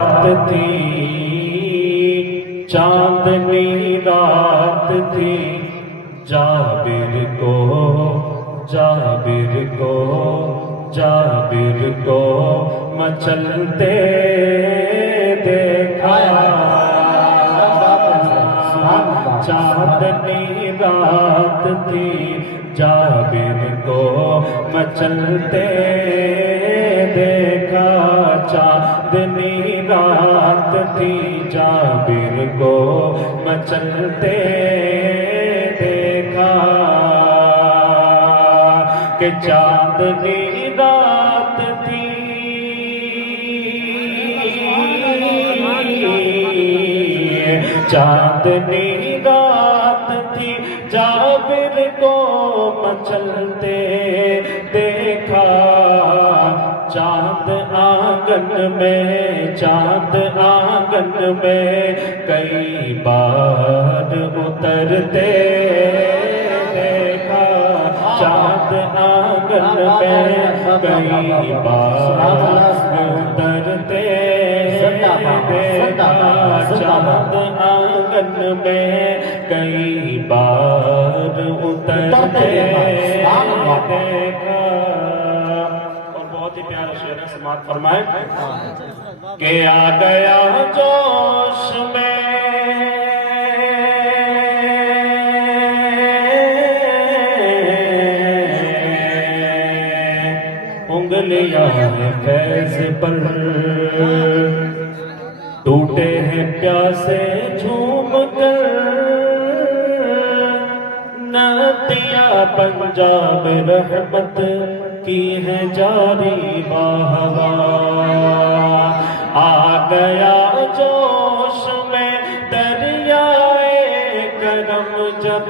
تھی چاندنی رات تھی، جابر کو مچلتے دیکھا، چاندنی رات تھی، جابر کو مچلتے دیکھا، چاندنی رات تھی، جابر کو مچلتے دیکھا، کہ چاندنی رات تھی، چاندنی رات تھی، جابر کو مچلتے دیکھا، چاند آنگن میں کئی بار اترتے دیکھا، چاند آنگن میں کئی بار اترتے دیکھا، چاند آنگن میں کئی بار اترتے دیکھا۔ اور بہت ہی پیارا شعر ہے، سماعت فرمائیں کہ آ گیا جوش میں انگلیاں فیض پر، ٹوٹے ہیں پیاسے جھوم کر، ندیاں پنجاب رحمت کی ہے جاری باہوا، آ گیا جوش میں دریائے کرم جب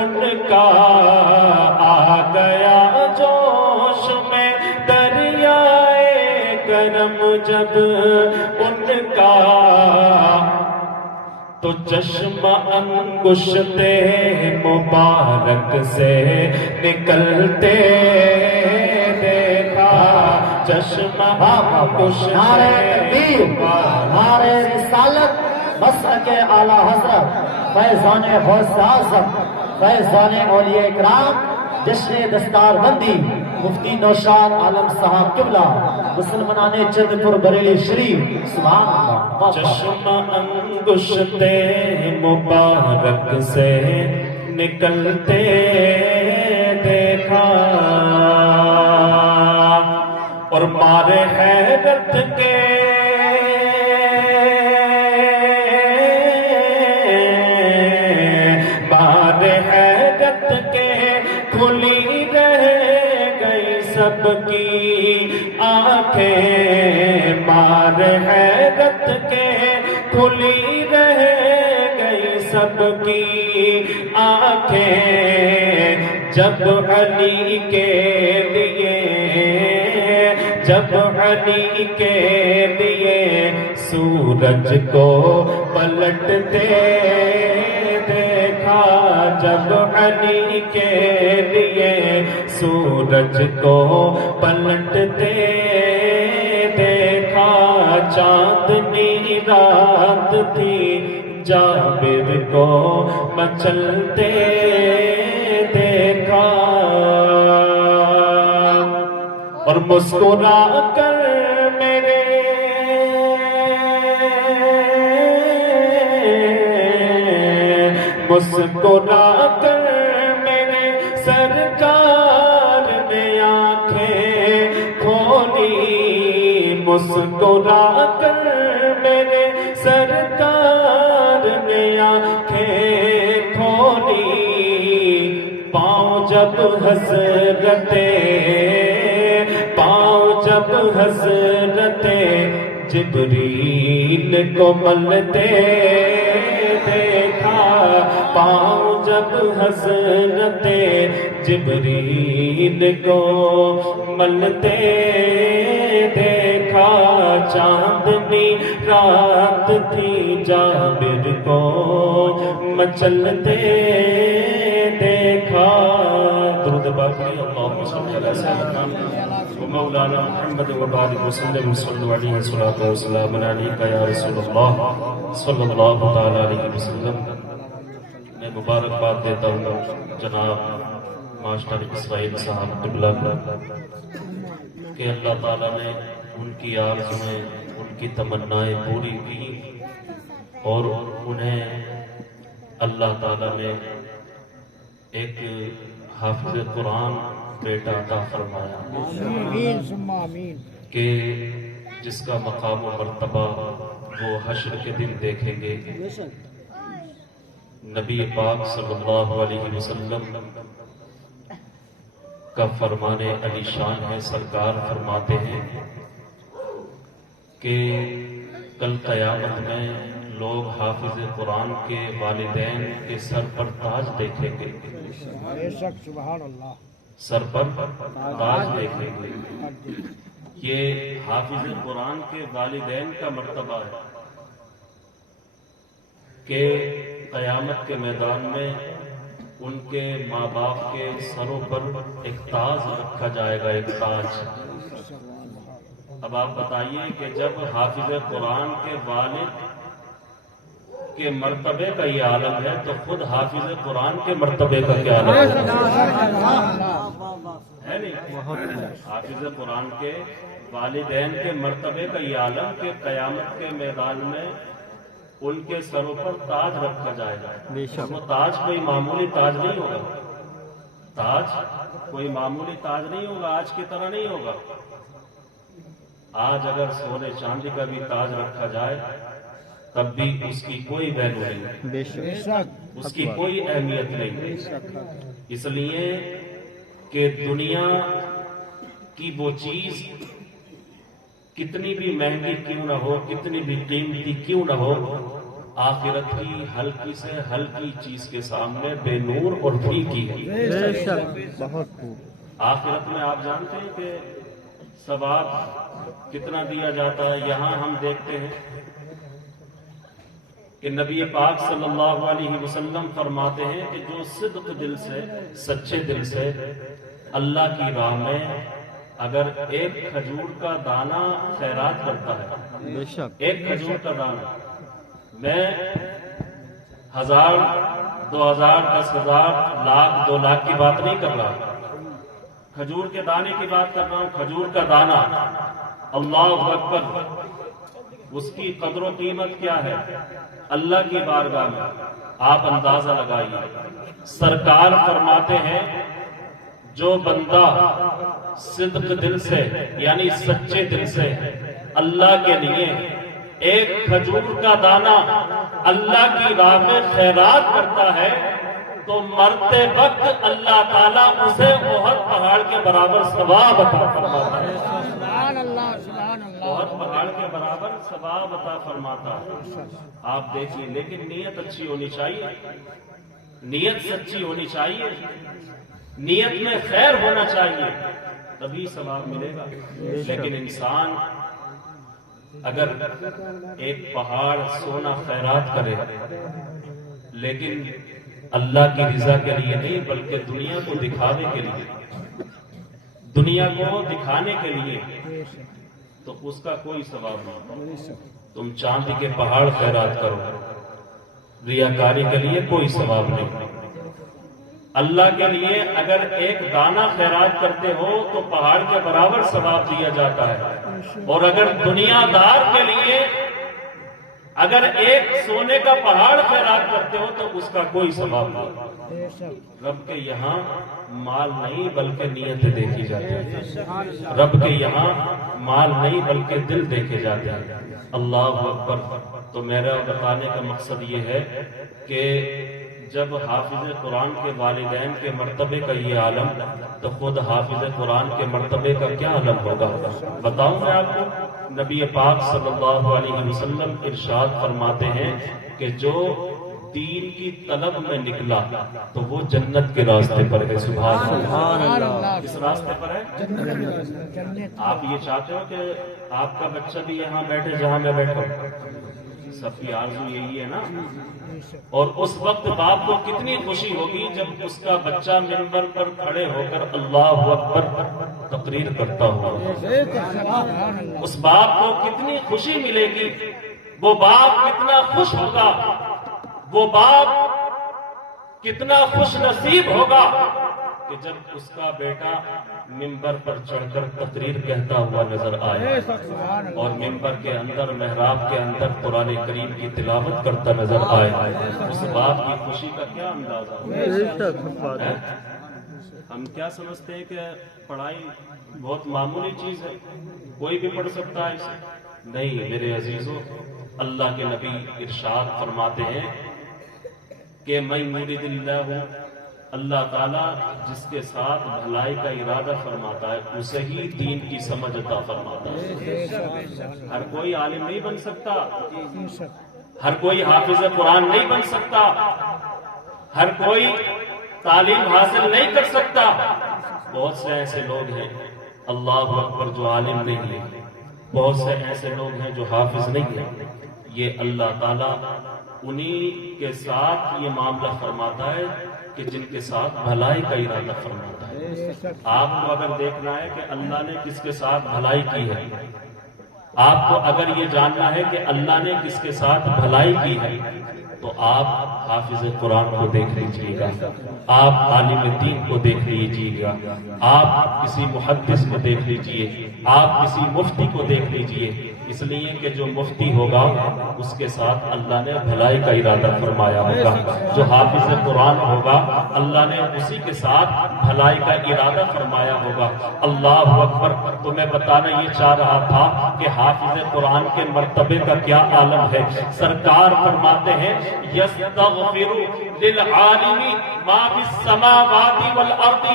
ان کا، آ گیا جوش میں دریائے کرم جب ان کا، تو چشم انگشتے مبارک سے نکلتے دیکھا، چشم انگشتے نعرہ رسالت مسلک اعلیٰ حضرت فیضان غوث اعظم فیضان اولیاء اکرام جشن دستار بندی مفتی نوشاد عالم صاحب قبلہ مسلمانان چند پور بریلی شریف، سبحان اللہ۔ چشم انگشتے مبارک سے نکلتے دیکھا، اور مارے حیرت کے کھلی رہ گئی سب کی آنکھیں، مار حیرت کے کھلی رہ گئی سب کی آنکھیں، جب علی کے لیے سورج کو پلٹتے دیکھا، جب علی کے لیے سورج کو پلٹتے دیکھا، چاندنی رات تھی، جابر کو مچلتے دیکھا، اور مسکرا کر میرے سرکار نے آنکھیں کھولی، مسکرا کر میرے سرکار نے آنکھیں کھولی، پاؤں جب حضرت جبریل کو ملتے دیکھا، پاؤں جب حضرت جبریل کو ملتے دیکھا، چاندنی رات تھی، جابر کو مچلتے دیکھا۔ درود پاک پڑھیے، اللہم صل علی سیدنا مولانا محمد وبارک وسلم صلی علیہ وسلم علیکہ یا رسول اللہ صلی اللہ تعالی علیہ وسلم۔ میں مبارکباد دیتا ہوں جناب ماسٹر اسماعیل صاحب قبلہ کہ اللہ تعالیٰ نے ان کی آرزویں ان کی تمنائیں پوری کی اور انہیں اللہ تعالیٰ نے ایک حافظ قرآن بیٹا عطا فرمایا کہ جس کا مقام و مرتبہ وہ حشر کے دن دیکھیں گے۔ نبی پاک صلی اللہ علیہ وسلم کا فرمان علی شان ہے، سرکار فرماتے ہیں کہ کل قیامت میں لوگ حافظ قرآن کے والدین کے سر پر تاج دیکھیں گے، سر پر تاج دیکھیں گے۔ یہ حافظ قرآن کے والدین کا مرتبہ ہے کہ قیامت کے میدان میں ان کے ماں باپ کے سروں پر ایک تاج رکھا جائے گا، ایک تاج۔ اب آپ بتائیے کہ جب حافظ قرآن کے والد کے مرتبے کا یہ عالم ہے تو خود حافظ قرآن کے مرتبے کا کیا عالم ہے نہیں؟ حافظ قرآن کے والدین کے مرتبے کا یہ عالم کہ قیامت کے میدان میں ان کے سروں پر تاج رکھا جائے گا۔ وہ تاج کوئی معمولی تاج نہیں ہوگا، تاج کوئی معمولی تاج نہیں ہوگا، آج کی طرح نہیں ہوگا۔ آج اگر سونے چاندی کا بھی تاج رکھا جائے تب بھی اس کی کوئی ویلو نہیں، اس کی کوئی اہمیت نہیں، اس لیے کہ دنیا کی وہ چیز کتنی بھی مہنگی کیوں نہ ہو، کتنی بھی قیمتی کیوں نہ ہو، آخرت کی ہلکی سے ہلکی چیز کے سامنے بے نور اور پھیکی ہے۔ آخرت میں آپ جانتے ہیں کہ ثواب کتنا دیا جاتا ہے۔ یہاں ہم دیکھتے ہیں کہ نبی پاک صلی اللہ علیہ وسلم فرماتے ہیں کہ جو صدق دل سے، سچے دل سے اللہ کی راہ میں اگر ایک کھجور کا دانہ خیرات کرتا ہے، ایک کھجور کا دانہ، میں 1000 2000 10,000 لاکھ 2 لاکھ کی بات نہیں کر رہا، کھجور کے دانے کی بات کر رہا ہوں۔ کھجور کا دانہ، اللہ اکبر، اس کی قدر و قیمت کیا ہے اللہ کی بارگاہ میں آپ اندازہ لگائیے۔ سرکار فرماتے ہیں جو بندہ صدق دل سے یعنی سچے دل سے اللہ کے لیے ایک کھجور کا دانہ اللہ کی راہ میں خیرات کرتا ہے تو مرتے وقت اللہ تعالیٰ اسے احد پہاڑ کے برابر ثواب عطا فرماتا ہے۔ احد پہاڑ کے برابر ثواب عطا فرماتا ہے۔ آپ دیکھیے، لیکن نیت اچھی ہونی چاہیے، نیت سچی ہونی چاہیے، نیت میں خیر ہونا چاہیے، تبھی ثواب ملے گا۔ لیکن انسان اگر ایک پہاڑ سونا خیرات کرے لیکن اللہ کی رضا کے لیے نہیں بلکہ دنیا کو دکھانے کے لیے، دنیا کو دکھانے کے لیے، تو اس کا کوئی ثواب نہیں۔ تم چاندی کے پہاڑ خیرات کرو، ریاکاری کے لیے کوئی ثواب نہیں۔ اللہ کے لیے اگر ایک دانہ خیرات کرتے ہو تو پہاڑ کے برابر ثواب دیا جاتا ہے، اور اگر دنیا دار کے لیے اگر ایک سونے کا پہاڑ خیرات کرتے ہو تو اس کا کوئی ثواب نہیں۔ رب کے یہاں مال نہیں بلکہ نیتیں دیکھی جاتی ہیں، رب کے یہاں مال نہیں بلکہ دل دیکھے جاتے ہیں۔ اللہ اکبر۔ تو میرا بتانے کا مقصد یہ ہے کہ جب حافظ قرآن کے والدین کے مرتبے کا یہ عالم تو خود حافظ قرآن کے مرتبے کا کیا عالم ہوگا؟ بتاؤں میں آپ کو، نبی پاک صلی اللہ علیہ وسلم ارشاد فرماتے ہیں کہ جو دین کی طلب میں نکلا تو وہ جنت کے راستے پر ہے۔ سبحان اللہ۔ کس راستے پر ہے؟ جنت۔ آپ یہ چاہتے ہو کہ آپ کا بچہ بھی یہاں بیٹھے جہاں میں بیٹھا ہوں؟ سب کی آرزو یہی ہے نا. اور اس وقت باپ کو کتنی خوشی ہوگی جب اس کا بچہ منبر پر کھڑے ہو کر اللہ اکبر تقریر کرتا ہوگا. اس باپ کو کتنی خوشی ملے گی. وہ باپ کتنا خوش ہوگا. وہ باپ کتنا خوش نصیب ہوگا کہ جب اس کا بیٹا منبر پر چڑھ کر تقریر کہتا ہوا نظر آئے اور منبر کے اندر محراب کے اندر قرآن کریم کی تلاوت کرتا نظر آئے. اس باپ کی خوشی کا کیا اندازہ ہے. ہم کیا سمجھتے ہیں کہ پڑھائی بہت معمولی چیز ہے, کوئی بھی پڑھ سکتا ہے اسے. نہیں میرے عزیزوں, اللہ کے نبی ارشاد فرماتے ہیں کہ میں مرید اللہ ہوں, اللہ تعالیٰ جس کے ساتھ بھلائی کا ارادہ فرماتا ہے اسے ہی دین کی سمجھ عطا فرماتا ہے. ہر کوئی عالم نہیں بن سکتا, ہر کوئی حافظ قرآن نہیں بن سکتا, ہر کوئی تعلیم حاصل نہیں کر سکتا. بہت سے ایسے لوگ ہیں اللہ اکبر جو عالم نہیں ہیں, بہت سے ایسے لوگ ہیں جو حافظ نہیں ہیں. یہ اللہ تعالیٰ انہی کے ساتھ یہ معاملہ فرماتا ہے کہ جن کے ساتھ بھلائی کا ارادہ فرماتا ہے. آپ کو اگر دیکھنا ہے کہ اللہ نے کس کے ساتھ بھلائی کی ہے, آپ کو اگر یہ جاننا ہے کہ اللہ نے کس کے ساتھ بھلائی کی ہے, تو آپ حافظ قرآن کو دیکھ لیجیے گا, آپ عالم دین کو دیکھ لیجیے گا, آپ کسی محدث کو دیکھ لیجیے, آپ کسی مفتی کو دیکھ لیجیے. اس لیے کہ جو مفتی ہوگا اس کے ساتھ اللہ نے بھلائی کا ارادہ فرمایا ہوگا. جو حافظ قرآن ہوگا اللہ نے اسی کے ساتھ بھلائی کا ارادہ فرمایا ہوگا. اللہ اکبر. تو میں بتانا یہ چاہ رہا تھا کہ حافظ قرآن کے مرتبے کا کیا عالم ہے. سرکار فرماتے ہیں یستغفر للعالم ما فی السماوات والارض.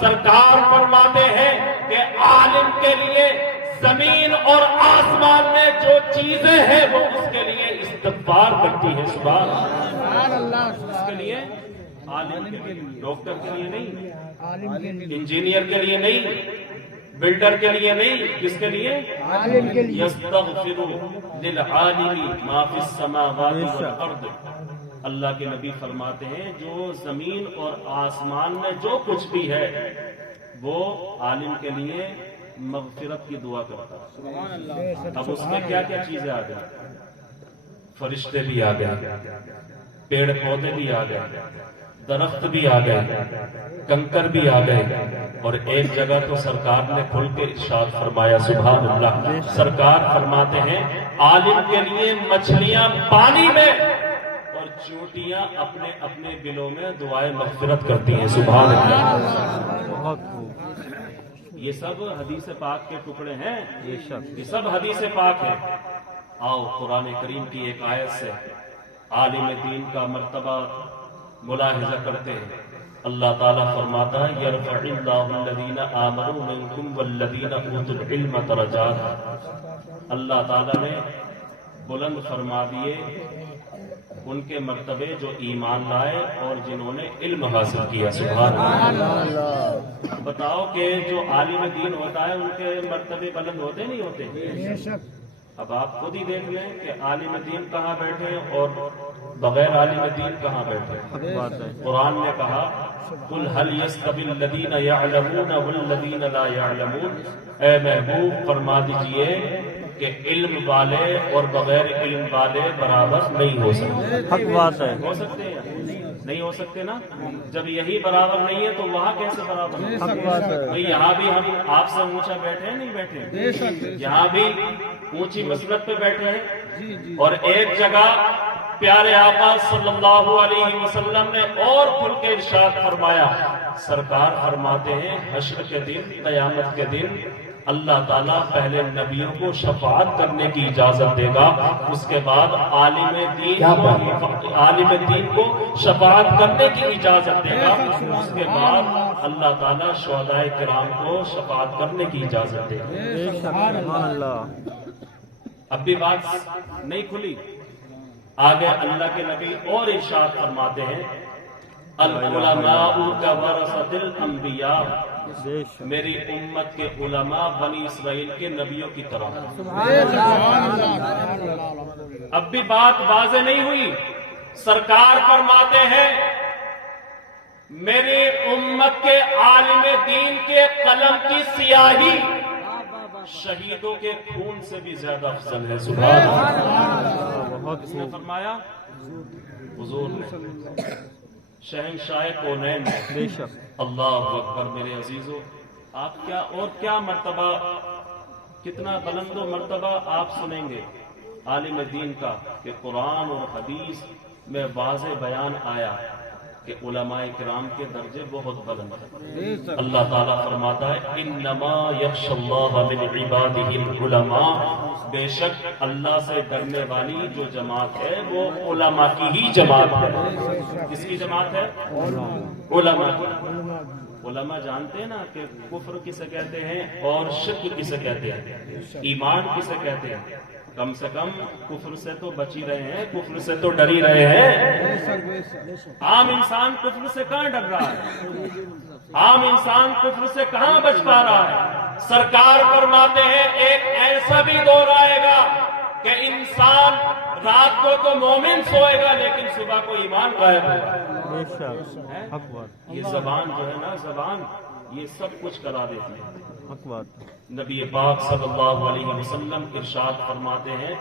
سرکار فرماتے ہیں کہ عالم کے لیے زمین اور آسمان میں جو چیزیں ہیں وہ اس کے لیے استغفار کرتی ہیں. سبحان اللہ. اس کے لیے, عالم کے لیے, ڈاکٹر کے لیے نہیں, انجینئر کے لیے نہیں, بلڈر کے لیے نہیں, کس کے لیے؟ عالم کے لیے. یستغفر للعالم ما فی السماوات والارض. اللہ کے نبی فرماتے ہیں جو زمین اور آسمان میں جو کچھ بھی ہے وہ عالم کے لیے مغفرت کی دعا کرتا ہے. اب اس میں کیا کیا چیزیں آ گئی؟ فرشتے بھی آ گئے, پیڑ پودے بھی آ گئے, درخت بھی آ گئے, کنکر بھی آ گئے. اور ایک جگہ تو سرکار نے کھل کے ارشاد فرمایا سبحان اللہ. سرکار فرماتے ہیں عالم کے لیے مچھلیاں پانی میں اور چونٹیاں اپنے اپنے بلوں میں دعائیں مغفرت کرتی ہیں. سبحان اللہ. یہ سب حدیث پاک کے ٹکڑے ہیں, یہ سب حدیث پاک ہے. آؤ قرآن کریم کی ایک آیت سے عالم دین کا مرتبہ ملاحظہ کرتے ہیں. اللہ تعالیٰ فرماتا ہے یرفع اللہ الذین آمنوا منکم والذین اوتوا العلم درجات. اللہ تعالیٰ نے بلند فرما دیے ان کے مرتبے جو ایمان لائے اور جنہوں نے علم حاصل کیا. سبحان اللہ. بتاؤ کہ جو عالم دین ہوتا ہے ان کے مرتبے بلند ہوتے نہیں ہوتے؟ اب آپ خود ہی دیکھ لیں کہ عالم دین کہاں بیٹھے اور بغیر عالم دین کہاں بیٹھے. قرآن نے کہا قل هل يستوي الذين يعلمون والذين لا يعلمون. اے محبوب فرما دیجئے کہ علم والے اور بغیر علم والے برابر نہیں ہو سکتے. حق بات ہے. ہو سکتے ہیں نہیں ہو سکتے نا. جب یہی برابر نہیں ہے تو وہاں کیسے برابر ہے؟ حق بات ہے. یہاں بھی ہم آپ سے اونچا بیٹھے ہیں نہیں بیٹھے؟ یہاں بھی اونچی مسلط پہ بیٹھے ہیں. اور ایک جگہ پیارے آقا صلی اللہ علیہ وسلم نے اور کھل کے ارشاد فرمایا. سرکار فرماتے ہیں حشر کے دن, قیامت کے دن اللہ تعالیٰ پہلے نبیوں کو شفاعت کرنے کی اجازت دے گا, اس کے بعد عالم دین کو شفاعت کرنے کی اجازت دے گا, اس کے بعد اللہ تعالیٰ شہداء کرام کو شفاعت کرنے کی اجازت دے گا. اب بھی بات نہیں کھلی. آگے اللہ کے نبی اور ارشاد فرماتے ہیں العلماء کورثۃ الانبیاء. میری امت کے علماء بنی اسرائیل کے نبیوں کی طرح. اب بھی بات واضح نہیں ہوئی. سرکار فرماتے ہیں میری امت کے عالم دین کے قلم کی سیاہی شہیدوں کے خون سے بھی زیادہ افضل ہے. سبحان اللہ. کس نے فرمایا؟ حضور نے. شہنشاہ کونین نے. اللہ اکبر. میرے عزیزو، آپ کیا مرتبہ، کتنا بلند و مرتبہ آپ سنیں گے عالم دین کا کہ قرآن اور حدیث میں واضح بیان آیا کہ علماء کرام کے درجے بہت بلند ہیں. اللہ تعالیٰ فرماتا ہے انما یخشی اللہ من عبادہ العلماء، بے شک اللہ سے ڈرنے والی جو جماعت ہے وہ علماء کی ہی جماعت ہے. کس کی جماعت ہے؟ علماء کی. علماء جانتے ہیں نا کہ کفر کسے کہتے ہیں اور شرک کسے کہتے ہیں، ایمان کسے کہتے ہیں. کم سے کم کفر سے تو بچ ہی رہے ہیں، کفر سے تو ڈر ہی رہے ہیں. عام انسان کفر سے کہاں ڈر رہا ہے؟ عام انسان کفر سے کہاں بچ پا رہا ہے؟ سرکار فرماتے ہیں ایک ایسا بھی دور آئے گا کہ انسان رات کو تو مومن سوئے گا لیکن صبح کو ایمان غائب ہوگا. یہ زبان جو ہے نا، زبان یہ سب کچھ کرا دیتی ہے. نبی پاک صلی اللہ علیہ وسلم ارشاد فرماتے ہیں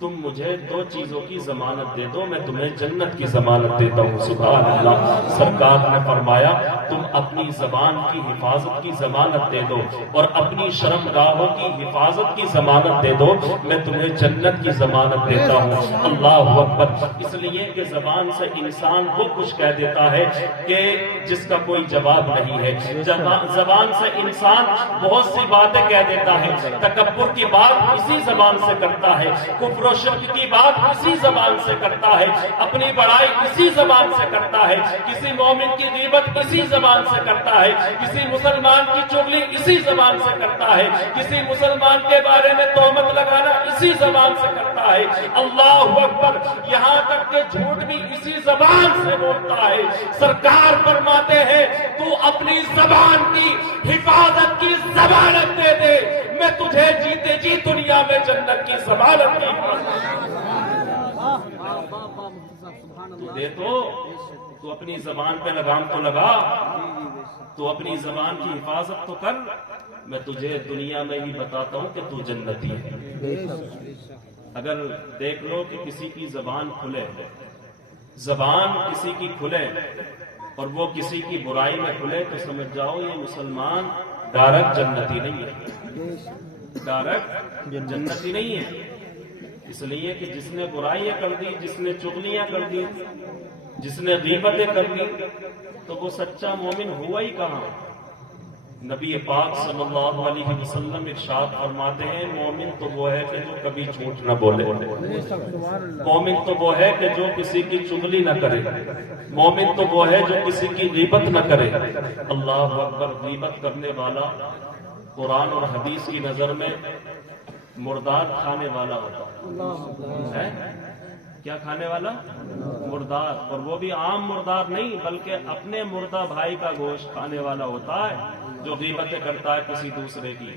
تم مجھے دو چیزوں کی ضمانت دے دو، میں تمہیں جنت کی ضمانت دیتا ہوں. سبحان اللہ. سرکار نے فرمایا تم اپنی زبان کی حفاظت کی ضمانت دے دو اور اپنی شرم گاہوں کی حفاظت کی ضمانت دے دو، میں تمہیں جنت کی ضمانت دیتا ہوں. اللہ اکبر. اس لیے کہ زبان سے انسان وہ کچھ کہہ دیتا ہے کہ جس کا کوئی جواب نہیں ہے. زبان سے انسان بہت سی باتیں کہہ دیتا ہے. تکبر کی بات اسی زبان سے کرتا ہے، کفر و شرک کی بات اسی زبان سے کرتا ہے، اپنی بڑائی اسی زبان سے کرتا ہے، کسی مومن کی غیبت اسی زبان سے کرتا ہے، کسی مسلمان کی چغلی اسی زبان سے کرتا ہے، کسی مسلمان کے بارے میں تہمت لگانا اسی زبان سے کرتا ہے. اللہ اکبر. یہاں تک کہ جھوٹ بھی اسی زبان سے بولتا ہے. سرکار فرماتے ہیں تو اپنی زبان کی حفاظت کی ضمانت دے دے، میں تجھے جیتے جی دنیا میں جنت کی ضمانت دی. دے تو اپنی زبان پہ لگام تو لگا، تو اپنی زبان کی حفاظت تو کر. میں تجھے دنیا میں ہی بتاتا ہوں کہ تو جنتی ہے. اگر دیکھ لو کہ کسی کی زبان کھلے، زبان کسی کی کھلے اور وہ کسی کی برائی میں کھلے تو سمجھ جاؤ یہ مسلمان ڈائریکٹ جنتی نہیں ہے، ڈائریکٹ جنتی نہیں ہے. اس لیے کہ جس نے برائیاں کر دی، جس نے چغلیاں کر دی، جس نے غیبتیں کر دی، تو وہ سچا مومن ہوا ہی کہاں. نبی پاک صلی اللہ علیہ وسلم ارشاد فرماتے ہیں مومن تو وہ ہے کہ جو کبھی جھوٹ نہ بولے، مومن تو وہ ہے کہ جو کسی کی چغلی نہ کرے، مومن تو وہ ہے جو کسی کی غیبت نہ کرے. اللہ اکبر. غیبت کرنے والا قرآن اور حدیث کی نظر میں مردار کھانے والا ہوتا ہے. کیا کھانے والا؟ مردار. اور وہ بھی عام مردار نہیں بلکہ اپنے مردہ بھائی کا گوشت کھانے والا ہوتا ہے. جو غیبتیں کرتا ہے کسی دوسرے کی،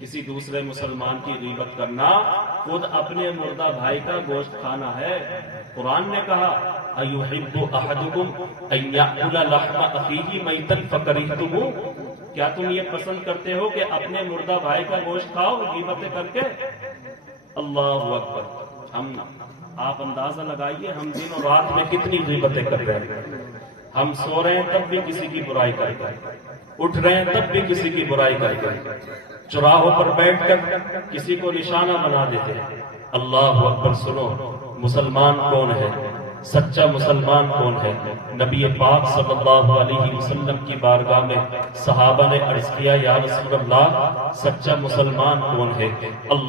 کسی دوسرے مسلمان کی غیبت کرنا خود اپنے مردہ بھائی کا گوشت کھانا ہے. قرآن نے کہا اَيُحِبُّ أَحَدُكُمْ أَن يَأْكُلَ لَحْمَ أَخِيهِ مَيْتًا فَكَرِهْتُمُوهُ. کیا تم یہ پسند کرتے ہو کہ اپنے مردہ بھائی کا گوشت کھاؤ غیبتیں کر کے؟ اللہ اکبر. آپ اندازہ لگائیے ہم دن اور رات میں کتنی غیبتیں کر رہے ہیں. ہم سو رہے ہیں تب بھی کسی کی برائی کر کے، اٹھ رہے ہیں تب بھی کسی کی برائی کر کے، چوراہوں پر بیٹھ کر کسی کو نشانہ بنا دیتے ہیں. اللہ اکبر. سنو مسلمان کون ہے، سچا مسلمان کون ہے؟ نبی پاک صلی اللہ علیہ وسلم کی بارگاہ میں صحابہ نے عرض کیا یا رسول اللہ سچا مسلمان کون ہے؟ اللہ